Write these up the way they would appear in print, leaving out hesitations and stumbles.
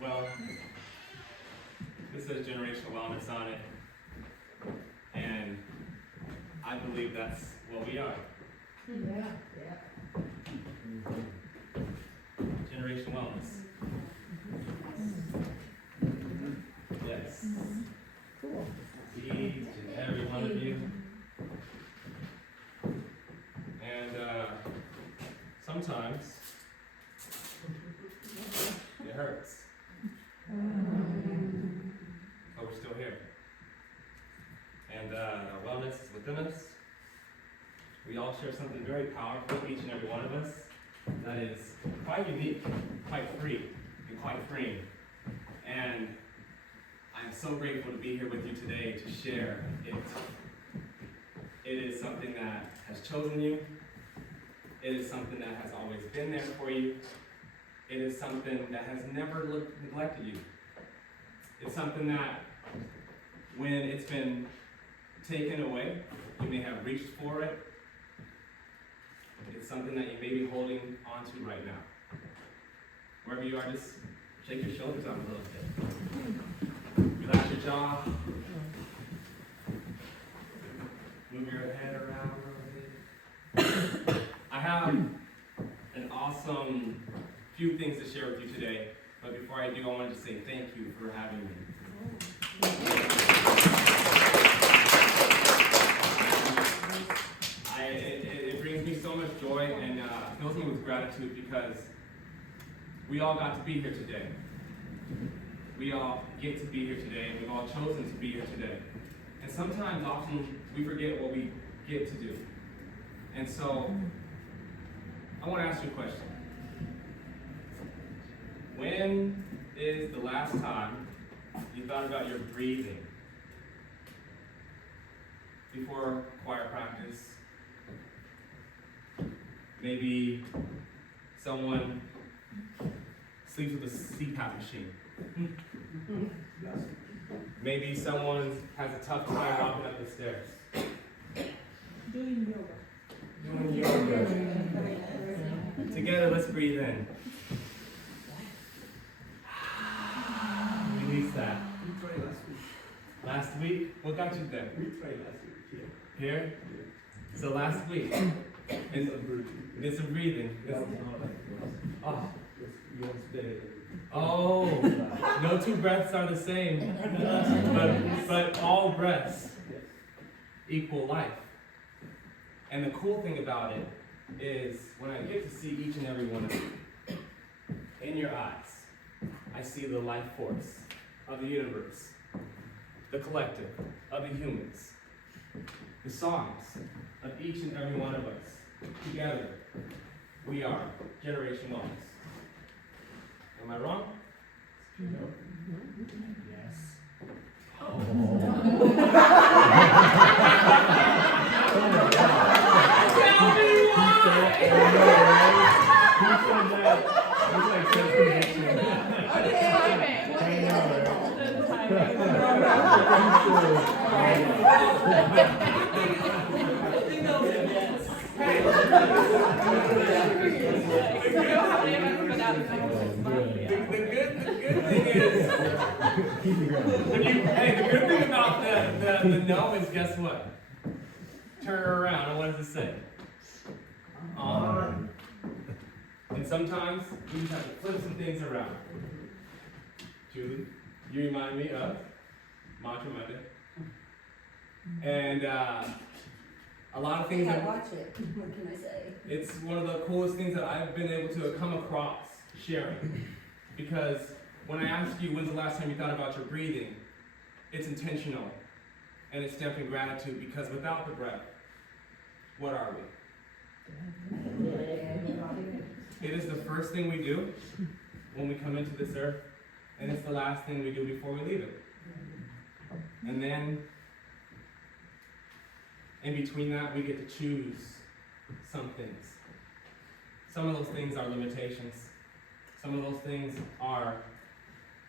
Well, this says generational wellness on it, and I believe that's what we are. Generational wellness. Yes. Cool. Each and every one of you. And sometimes it hurts. But we're still here. And our wellness is within us. We all share something very powerful, each and every one of us, that is quite unique, quite free, and quite freeing. And I'm so grateful to be here with you today to share it. It is something that has chosen you. It is something that has always been there for you. It is something that has never neglected you. It's something that when it's been taken away, you may have reached for it. It's something that you may be holding on to right now. Wherever you are, just shake your shoulders out a little bit. Relax your jaw. Move your head around a little bit. I have an awesome few things to share with you today, but before I do, I wanted to say thank you for having me. It brings me so much joy and fills me with gratitude because we all got to be here today. We all get to be here today, and we've all chosen to be here today. And sometimes, often, we forget what we get to do. And so, I want to ask you a question. When is the last time you thought about your breathing? Before choir practice? Maybe someone sleeps with a CPAP machine. Maybe someone has a tough time walking up the stairs. Doing yoga. Together, let's breathe in. Release that. We tried last week. Last week? What got you there? We tried last week, Here? So last week. Did some breathing. Oh, no two breaths are the same, but all breaths equal life. And the cool thing about it is when I get to see each and every one of you, in your eyes, I see the life force of the universe, the collective of the humans, the songs of each and every one of us. Together, we are Generation Wellness. Am I wrong? No. Yes. Oh. Tell me why! Who said that? It's like self-conviction. The good thing about the no is, guess what? Turn her around, and what does it say? On. And sometimes we just have to flip some things around. Julie, you remind me of Mantra Monday. And a lot of things I watch it. What can I say? It's one of the coolest things that I've been able to come across sharing. Because when I ask you when's the last time you thought about your breathing, it's intentional. And it's steeped in gratitude because without the breath, what are we? It is the first thing we do when we come into this earth, and it's the last thing we do before we leave it. And then, in between that, we get to choose some things. Some of those things are limitations. Some of those things are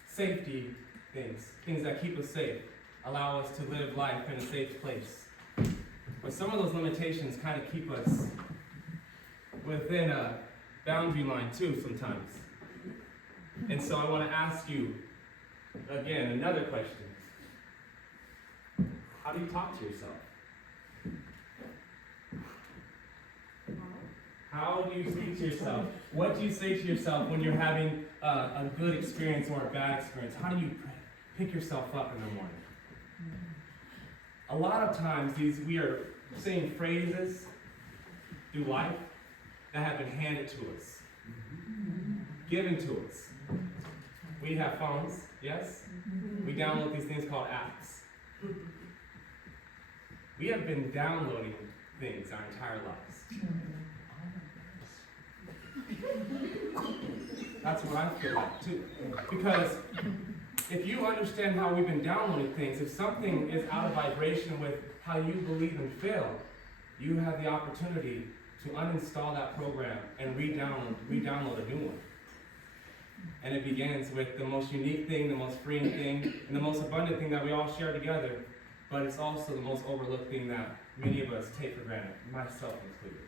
safety things, things that keep us safe, allow us to live life in a safe place. But some of those limitations kind of keep us within a boundary line too sometimes. And so I want to ask you, again, another question. How do you talk to yourself? How do you speak to yourself? What do you say to yourself when you're having a good experience or a bad experience? How do you pick yourself up in the morning? A lot of times we are saying phrases through life that have been handed to us, given to us. We have phones, yes? We download these things called apps. We have been downloading things our entire lives. That's what I feel like too. Because if you understand how we've been downloading things, if something is out of vibration with how you believe and feel, you have the opportunity to uninstall that program and re-download a new one. And it begins with the most unique thing, the most freeing thing, and the most abundant thing that we all share together, but it's also the most overlooked thing that many of us take for granted, myself included.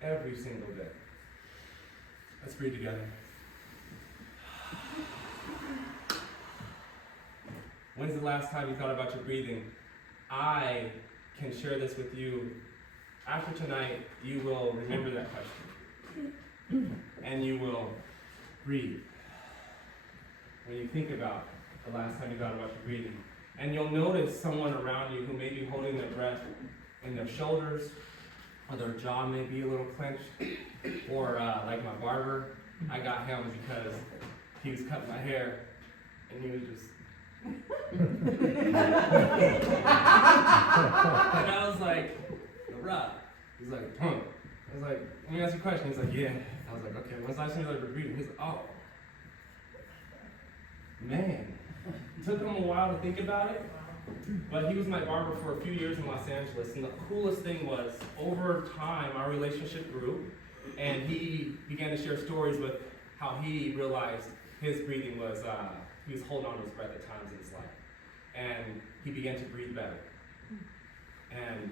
Every single day. Let's breathe together. When's the last time you thought about your breathing? I can share this with you. After tonight, you will remember that question. And you will breathe. When you think about the last time you thought about your breathing. And you'll notice someone around you who may be holding their breath in their shoulders, or their jaw may be a little clenched, or like my barber, I got him because he was cutting my hair, and he was just, and I was like, "Right." He's like, "Huh." I was like, "Let me ask you a question." He's like, "Yeah." I was like, "Okay." When's the last time you were breathing? He's like, "Oh, man." It took him a while to think about it. But he was my barber for a few years in Los Angeles, and the coolest thing was, over time, our relationship grew, and he began to share stories with how he realized his breathing was, he was holding on to his breath at times in his life. And he began to breathe better. And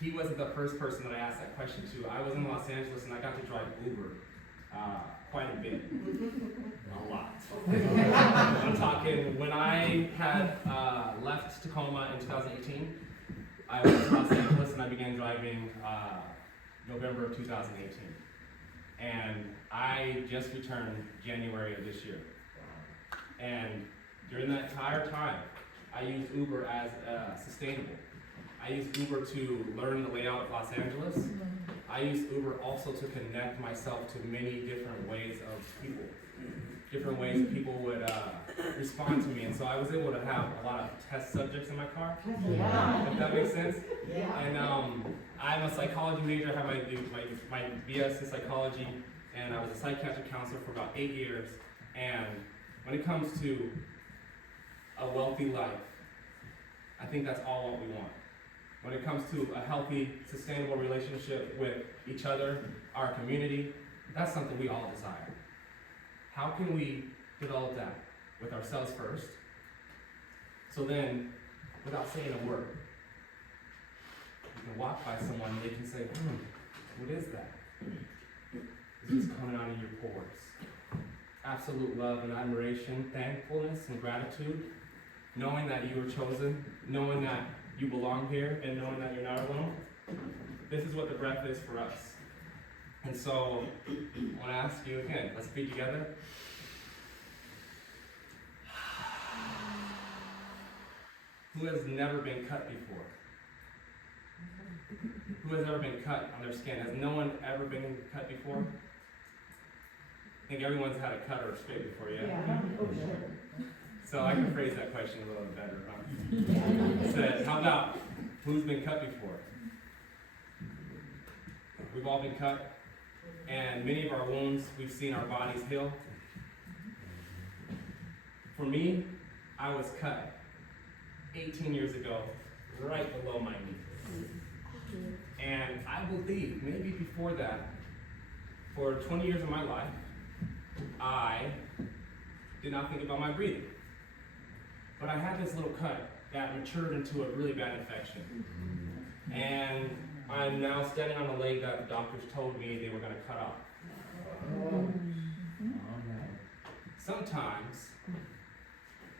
he wasn't the first person that I asked that question to. I was in Los Angeles, and I got to drive Uber quite a bit. A lot. I'm talking, when I had left Tacoma in 2018, I went to Los Angeles and I began driving November of 2018. And I just returned January of this year. And during that entire time, I used Uber as sustainable. I used Uber to learn the layout of Los Angeles. I used Uber also to connect myself to many different ways of people. Different ways people would respond to me. And so I was able to have a lot of test subjects in my car. Yeah. If that makes sense. Yeah. And I'm a psychology major. I have my BS in psychology. And I was a psychiatric counselor for about 8 years. And when it comes to a wealthy life, I think that's all what we want. When it comes to a healthy, sustainable relationship with each other, our community, that's something we all desire. How can we develop that? With ourselves first. So then, without saying a word, you can walk by someone and they can say, what is that? It's just coming out of your pores. Absolute love and admiration, thankfulness and gratitude, knowing that you were chosen, knowing that you belong here, and knowing that you're not alone. This is what the breath is for us. And so, I want to ask you again, let's breathe together. Who has never been cut before? Who has ever been cut on their skin? Has no one ever been cut before? I think everyone's had a cut or a scrape before, yeah? So I can phrase that question a little bit better, huh? It says, how about who's been cut before? We've all been cut, and many of our wounds, we've seen our bodies heal. For me, I was cut 18 years ago, right below my knee. And I believe, maybe before that, for 20 years of my life, I did not think about my breathing. But I had this little cut that matured into a really bad infection. And I'm now standing on a leg that the doctors told me they were going to cut off. sometimes,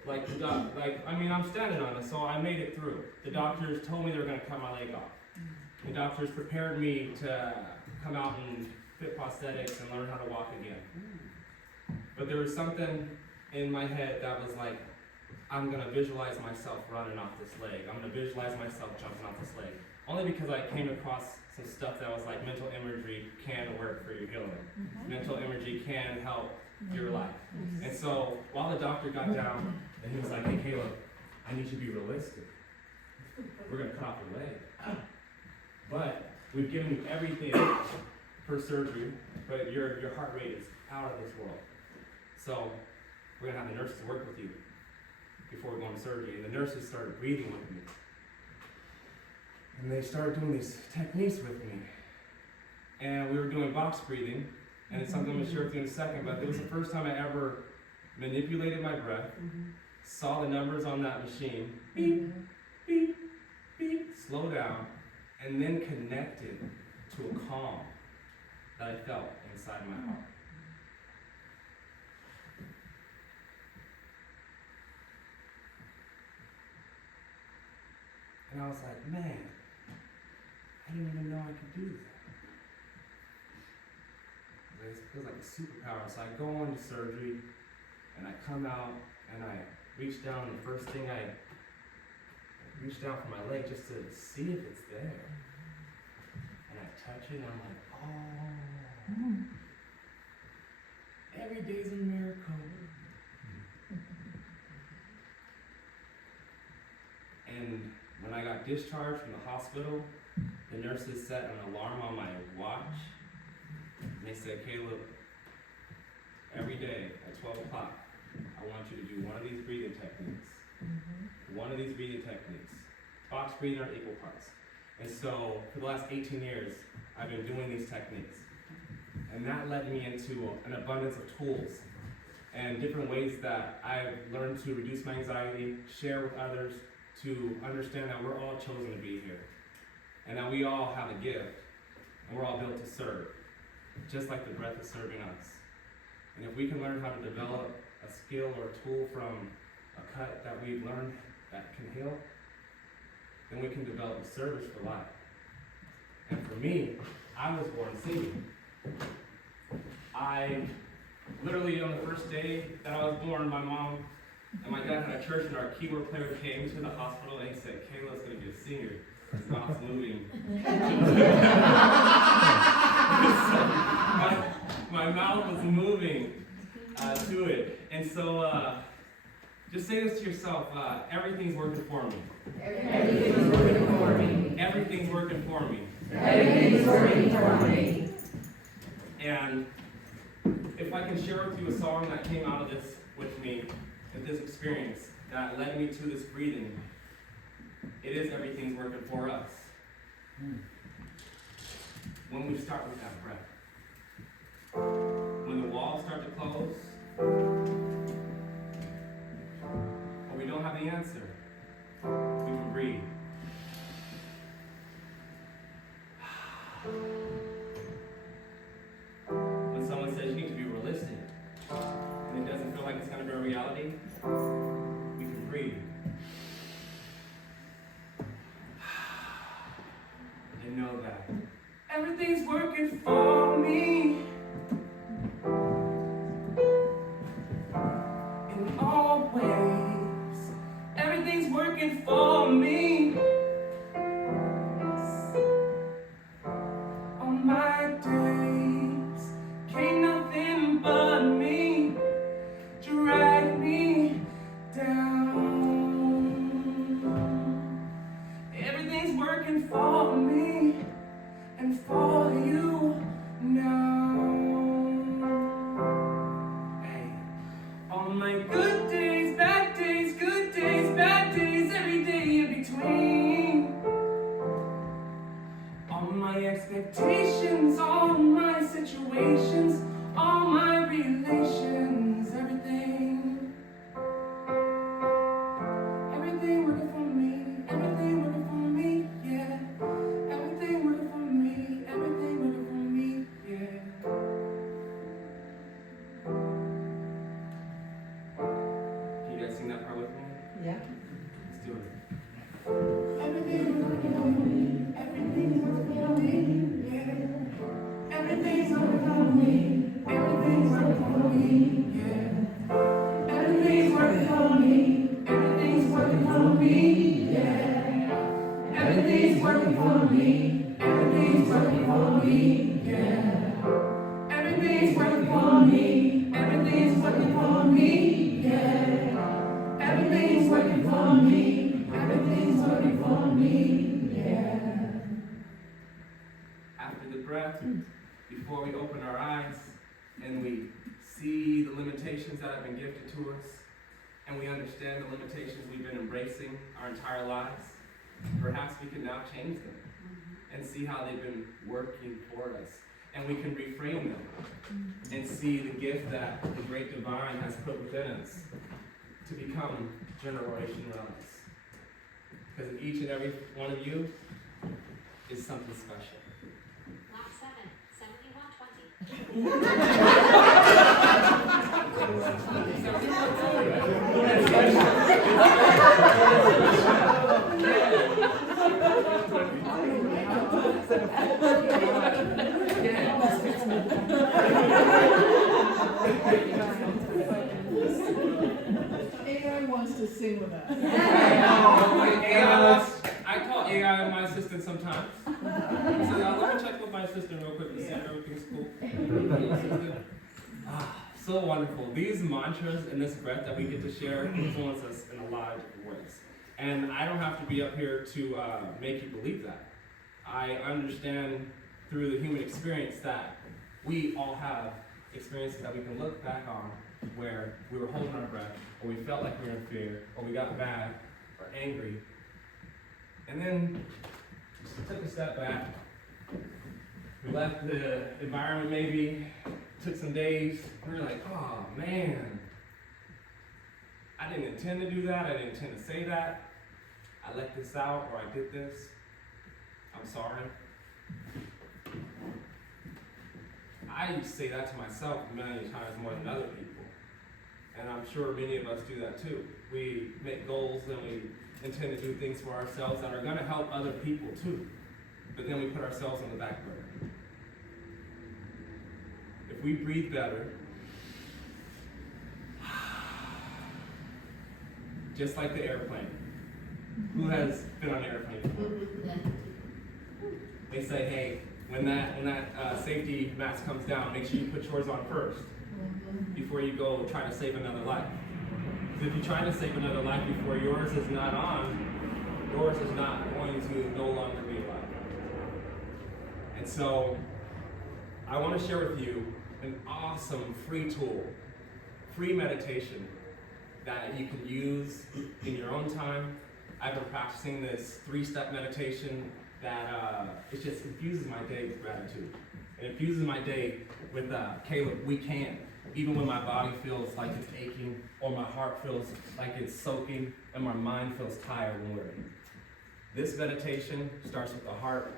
I'm standing on it, so I made it through. The doctors told me they were going to cut my leg off. The doctors prepared me to come out and fit prosthetics and learn how to walk again. But there was something in my head that was like, I'm going to visualize myself running off this leg. I'm going to visualize myself jumping off this leg. Only because I came across some stuff that was like mental imagery can work for your healing. Mental imagery can help your life. And so while the doctor got down and he was like, hey Caleb, I need you to be realistic. We're going to cut off your leg. But we've given you everything for surgery, but your heart rate is out of this world. So we're going to have the nurses work with you before we go into surgery. And the nurses started breathing with me. And they started doing these techniques with me. And we were doing box breathing, and it's something I'm going to share with you in a second, but it was the first time I ever manipulated my breath, saw the numbers on that machine, beep, beep, beep, slow down, and then connected to a calm that I felt inside my heart. And I was like, man, I didn't even know I could do that. It feels like a superpower. So I go into surgery, and I come out, and I reach down, and the first thing I reach down for my leg just to see if it's there. And I touch it, and I'm like, oh, every day's a miracle. And when I got discharged from the hospital, the nurses set an alarm on my watch. And they said, Caleb, every day at 12 o'clock, I want you to do one of these breathing techniques. One of these breathing techniques. Box breathing are equal parts. And so for the last 18 years, I've been doing these techniques. And that led me into an abundance of tools and different ways that I've learned to reduce my anxiety, share with others, to understand that we're all chosen to be here. And that we all have a gift, and we're all built to serve, just like the breath is serving us. And if we can learn how to develop a skill or a tool from a cut that we've learned that can heal, then we can develop a service for life. And for me, I was born singing. I literally, on the first day that I was born, my mom and my dad had a church, and our keyboard player came to the hospital and he said, Kayla's going to be a singer. His mouth's moving. my mouth was moving to it. And so just say this to yourself, everything's working for me. Everything's working for me. Everything's working for me. Everything's working for me. And if I can share with you a song that came out of this with me, with this experience, that led me to this breathing, it is Everything's Working for Us. When we start with that breath. When the walls start to close, or we don't have the answer, we can breathe. When someone says you need to be realistic, and it doesn't feel like it's going to be a reality, we can breathe. And know that everything's working for me. In all ways, everything's working for me. On my days, can't nothing but me drag me down. Everything's working for me and for you now. Hey, on my good days, bad days, good days, bad days, every day in between. All my expectations, all my situations, all my relations, everything. Everything working for me, everything working for me, yeah. Everything working for me, everything working for me, yeah. me, yeah. After the breath, before we open our eyes and we see the limitations that have been gifted to us, and we understand the limitations we've been embracing our entire lives, perhaps we can now change them and see how they've been working for us. And we can reframe them and see the gift that the great divine has put within us to become generational relics. Because each and every one of you is something special. Lot 7, AI wants to sing with us. I call AI my assistant sometimes. So let me check with my assistant real quick to see if everything's cool. So wonderful. These mantras and this breath that we get to share influence us in a lot of different ways. And I don't have to be up here to make you believe that. I understand through the human experience that we all have experiences that we can look back on where we were holding our breath, or we felt like we were in fear, or we got mad or angry. And then we took a step back. We left the environment maybe, took some days, we were like, oh man, I didn't intend to do that, I didn't intend to say that. I let this out, or I did this. I'm sorry. I used to say that to myself many times more than other people. And I'm sure many of us do that too. We make goals and we intend to do things for ourselves that are going to help other people too. But then we put ourselves on the back burner. If we breathe better, just like the airplane. Who has been on an airplane before? They say, hey, when that safety mask comes down, make sure you put yours on first before you go try to save another life. Because if you try to save another life before yours is not on, yours is not going to no longer be alive. And so I want to share with you an awesome free tool, free meditation that you can use in your own time. I've been practicing this 3-step meditation that it just infuses my day with gratitude. It infuses my day with, Caleb, we can. Even when my body feels like it's aching, or my heart feels like it's soaking, and my mind feels tired and weary. This meditation starts with the heart,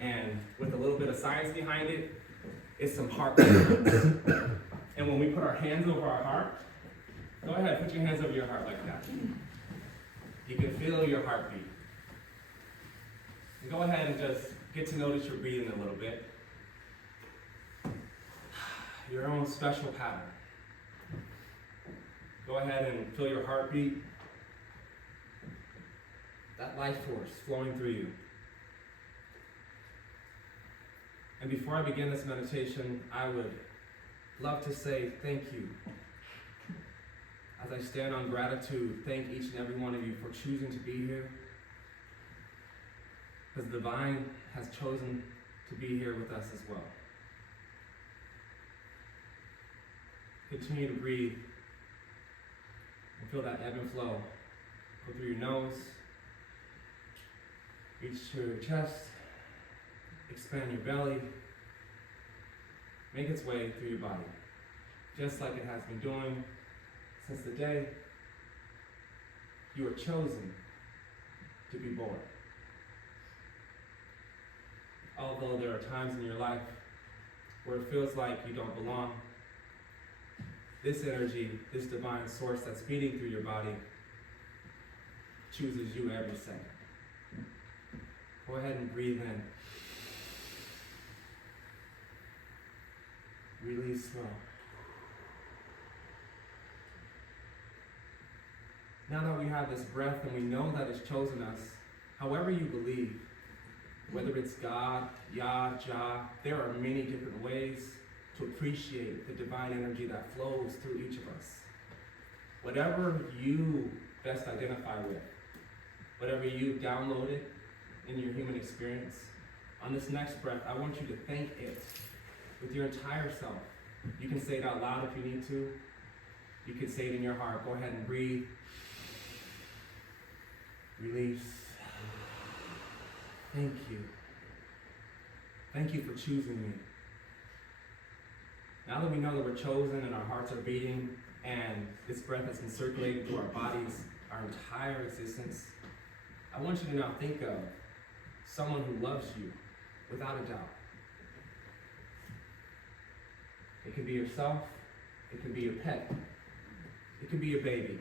and with a little bit of science behind it, it's some heart movements. And when we put our hands over our heart, go ahead, put your hands over your heart like that. You can feel your heartbeat. And go ahead and just get to notice your breathing a little bit. Your own special pattern. Go ahead and feel your heartbeat. That life force flowing through you. And before I begin this meditation, I would love to say thank you. As I stand on gratitude, thank each and every one of you for choosing to be here. Because the divine has chosen to be here with us as well. Continue to breathe and feel that ebb and flow. Go through your nose, reach to your chest, expand your belly, make its way through your body, just like it has been doing since the day you were chosen to be born. Although there are times in your life where it feels like you don't belong, this energy, this divine source that's beating through your body chooses you every second. Go ahead and breathe in. Release slow. Now that we have this breath and we know that it's chosen us, however you believe, whether it's God, Yah, Jah, there are many different ways to appreciate the divine energy that flows through each of us. Whatever you best identify with, whatever you've downloaded, in your human experience. On this next breath, I want you to thank it with your entire self. You can say it out loud if you need to. You can say it in your heart. Go ahead and breathe. Release. Thank you. Thank you for choosing me. Now that we know that we're chosen and our hearts are beating and this breath has been circulating through our bodies, our entire existence, I want you to now think of someone who loves you without a doubt. It could be yourself, it could be your pet, it could be your baby.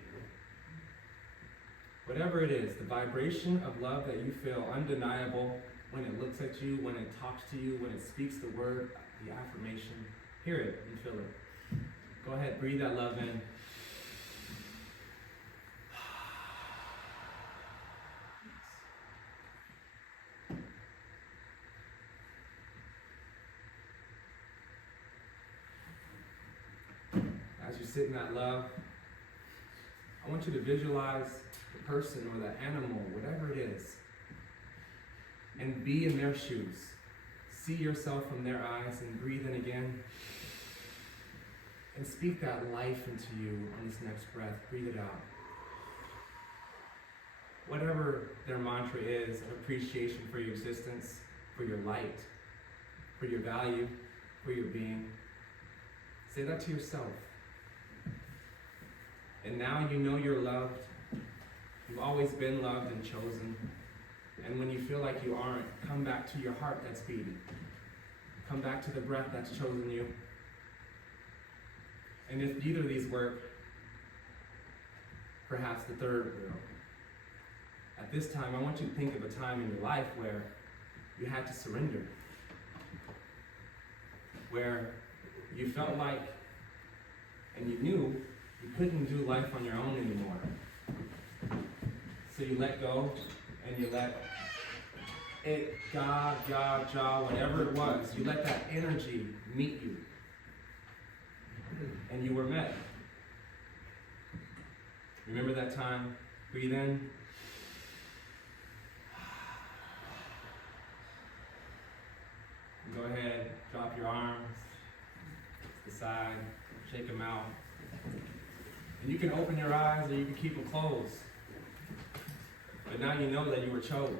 Whatever it is, the vibration of love that you feel, undeniable, when it looks at you, when it talks to you, when it speaks the word, the affirmation, hear it and feel it. Go ahead, breathe that love in. As you sit in that love, I want you to visualize the person or the animal, whatever it is, and be in their shoes. See yourself from their eyes and breathe in again. And speak that life into you on this next breath. Breathe it out. Whatever their mantra is of appreciation for your existence, for your light, for your value, for your being, say that to yourself. And now you know you're loved. You've always been loved and chosen. And when you feel like you aren't, come back to your heart that's beating. Come back to the breath that's chosen you. And if neither of these work, perhaps the third will. At this time, I want you to think of a time in your life where you had to surrender. Where you felt like, and you knew, you couldn't do life on your own anymore. So you let go, and you let it, God, whatever it was, you let that energy meet you. And you were met. Remember that time? Breathe in. Go ahead, drop your arms to the side, shake them out. And you can open your eyes or you can keep them closed. But now you know that you were chosen.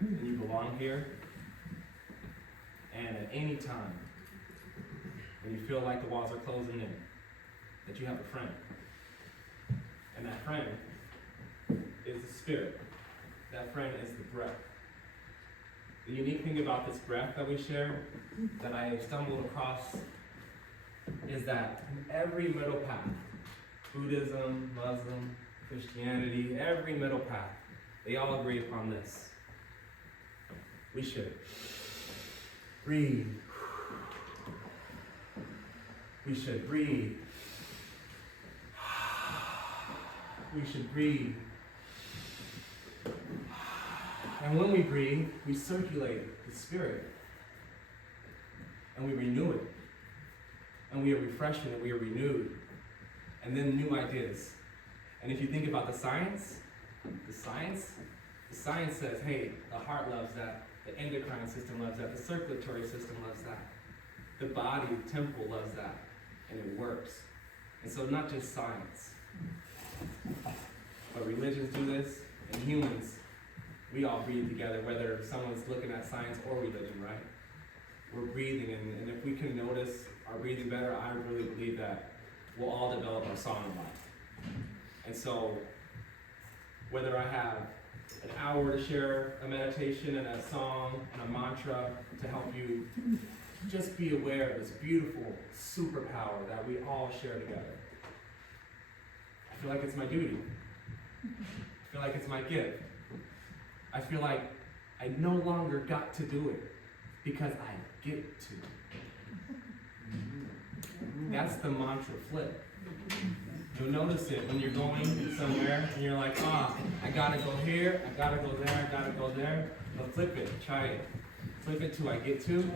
And you belong here. And at any time, when you feel like the walls are closing in, that you have a friend. And that friend is the spirit. That friend is the breath. The unique thing about this breath that we share, that I stumbled across, is that in every middle path, Buddhism, Muslim, Christianity, every middle path, they all agree upon this. We should breathe. We should breathe. We should breathe. And when we breathe, we circulate the spirit. And we renew it. And we are refreshed and we are renewed. And then new ideas. And if you think about the science says, hey, the heart loves that, the endocrine system loves that, the circulatory system loves that, the body, the temple loves that, and it works. And so not just science, but religions do this, and humans, we all breathe together, whether someone's looking at science or religion, right? We're breathing, and if we can notice our breathing better, I really believe that we'll all develop our song in life. And so, whether I have an hour to share a meditation and a song and a mantra to help you just be aware of this beautiful superpower that we all share together. I feel like it's my duty. I feel like it's my gift. I feel like I no longer got to do it because I get to. That's the mantra flip. You'll notice it when you're going somewhere and you're like, I gotta go here, I gotta go there, I gotta go there. But flip it, try it. Flip it to I get to,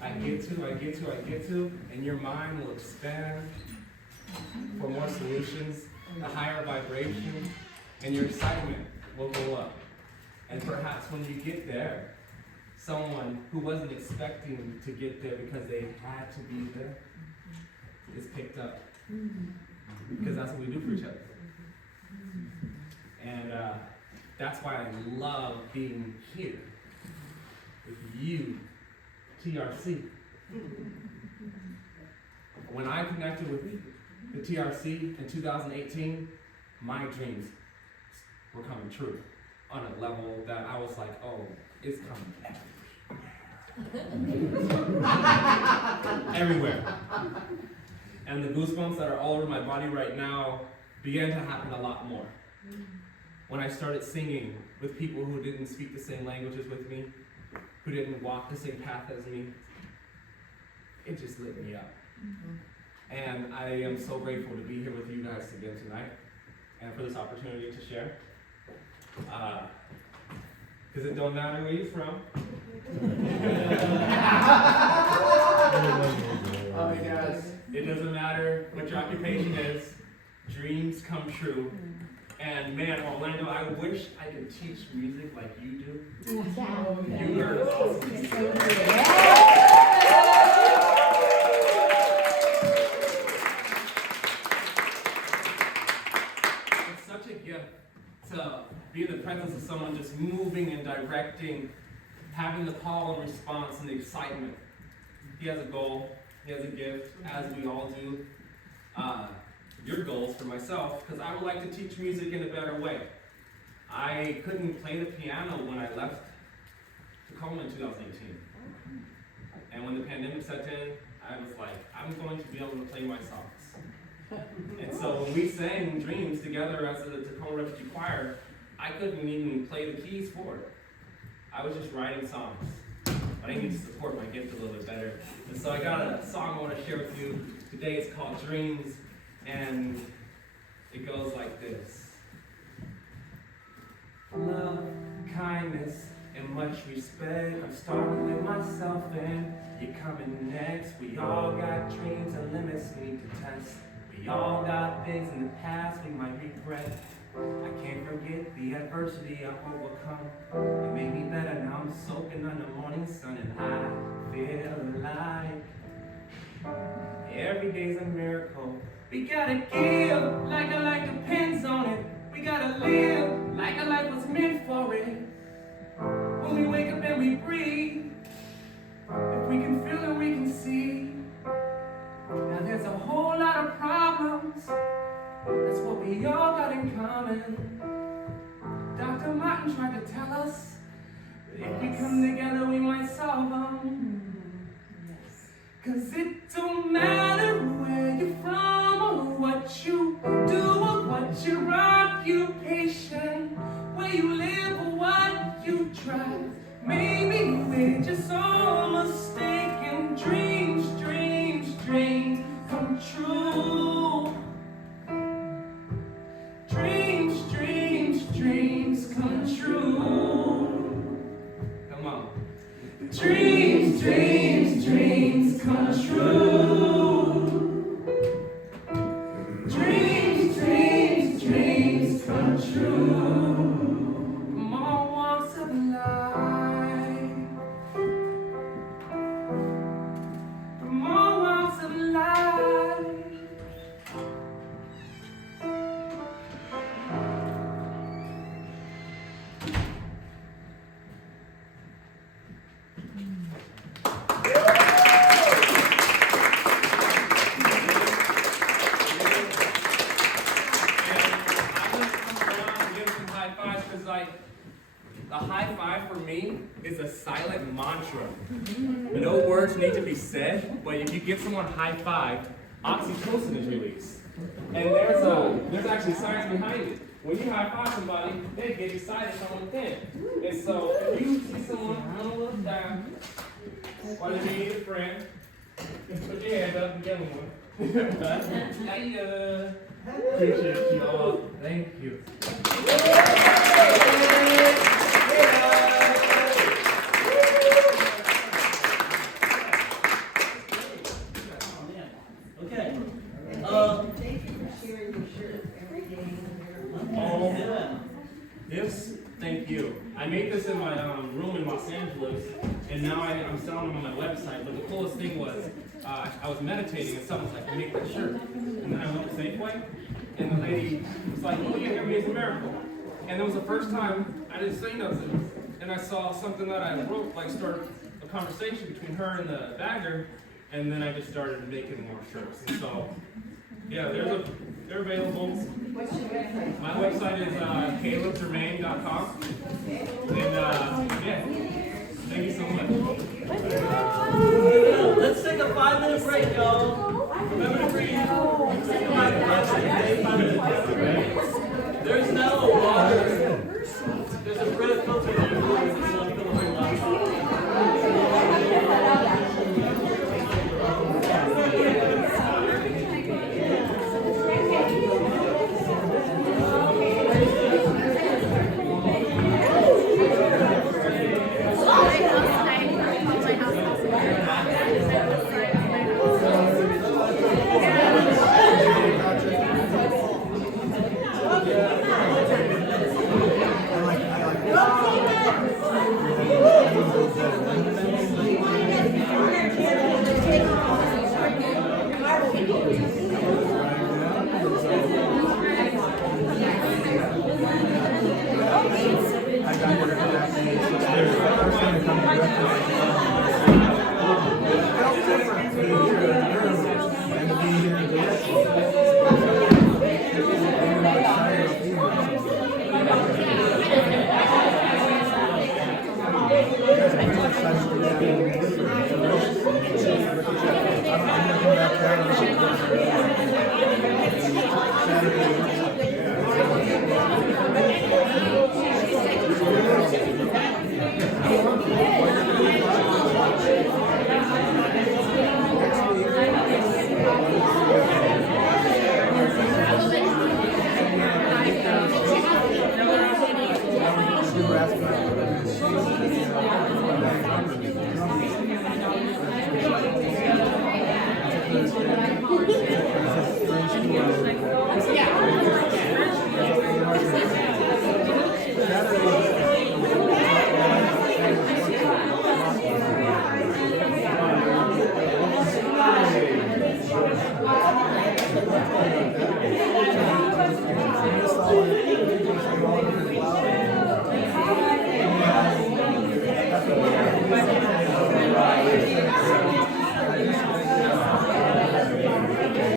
I get to, I get to, I get to, and your mind will expand for more solutions, a higher vibration, and your excitement will go up. And perhaps when you get there, someone who wasn't expecting to get there because they had to be there is picked up. Because that's what we do for each other. And that's why I love being here with you, TRC. When I connected with the TRC in 2018, my dreams were coming true on a level that I was like, oh, it's coming everywhere. And the goosebumps that are all over my body right now began to happen a lot more. When I started singing with people who didn't speak the same languages with me, who didn't walk the same path as me, it just lit me up. And I am so grateful to be here with you guys again tonight and for this opportunity to share. Because it don't matter where you're from. Oh my gosh. It doesn't matter what your occupation is. Dreams come true. And man, Orlando, I wish I could teach music like you do. You are awesome. It's such a gift to be in the presence of someone just moving and directing, having the call and response and the excitement. He has a goal, he has a gift, as we all do. Your goals for myself, because I would like to teach music in a better way. I couldn't play the piano when I left Tacoma in 2018. And when the pandemic set in, I was like, I'm going to be able to play my songs. And so when we sang Dreams together as the Tacoma Refugee Choir, I couldn't even play the keys for it. I was just writing songs. But I need to support my gift a little bit better. And so I got a song I want to share with you today. It's called Dreams. And it goes like this. Love, kindness, and much respect. I'm starting with myself and you're coming next. We all got dreams and limits we need to test. We all got things in the past we might regret. I can't forget the adversity I overcome. It made me better, now I'm soaking on the morning sun and I feel like every day's a miracle. We gotta give like a life depends on it. We gotta live like a life was meant for it. When we wake up and we breathe, if we can feel it, we can see. Now there's a whole lot of problems. That's what we all got in common. Dr. Martin tried to tell us that if we come together, we might solve them. Cause it don't matter where you're from or what you do or what your occupation, where you live or what you drive. Maybe we're just all mistaken. Dreams, dreams, dreams come true. Dreams, dreams, dreams come true. Come on. Dreams, dreams, dreams come true. Dreams, dreams, dreams come true. From all walks of life. From all walks of life. The high five for me is a silent mantra. No words need to be said, but if you give someone a high five, oxytocin is released. And there's actually science behind it. When you high five somebody, they get excited from within. And so if you see someone on a little down, or you need a friend, put your hand up and give them one. Appreciate you all. Thank you. Okay. Thank you for sharing your shirt every day. This I made this in my room in Los Angeles, and now I'm selling them on my website. But the coolest thing was, I was meditating, and someone's like, "Make that shirt." And then I went to Safeway, and the lady was like, "Oh yeah, here, Amazing Miracle." And it was the first time I didn't say nothing, and I saw something that I wrote, like start a conversation between her and the bagger, and then I just started making more shirts. And so, yeah, they're available. What's your website? My website is calebgermain.com. And yeah, thank you so much. Let's take a 5-minute break, y'all. Remember to breathe. Let's take a 5-minute break. There's no water. There's a red filter in the room.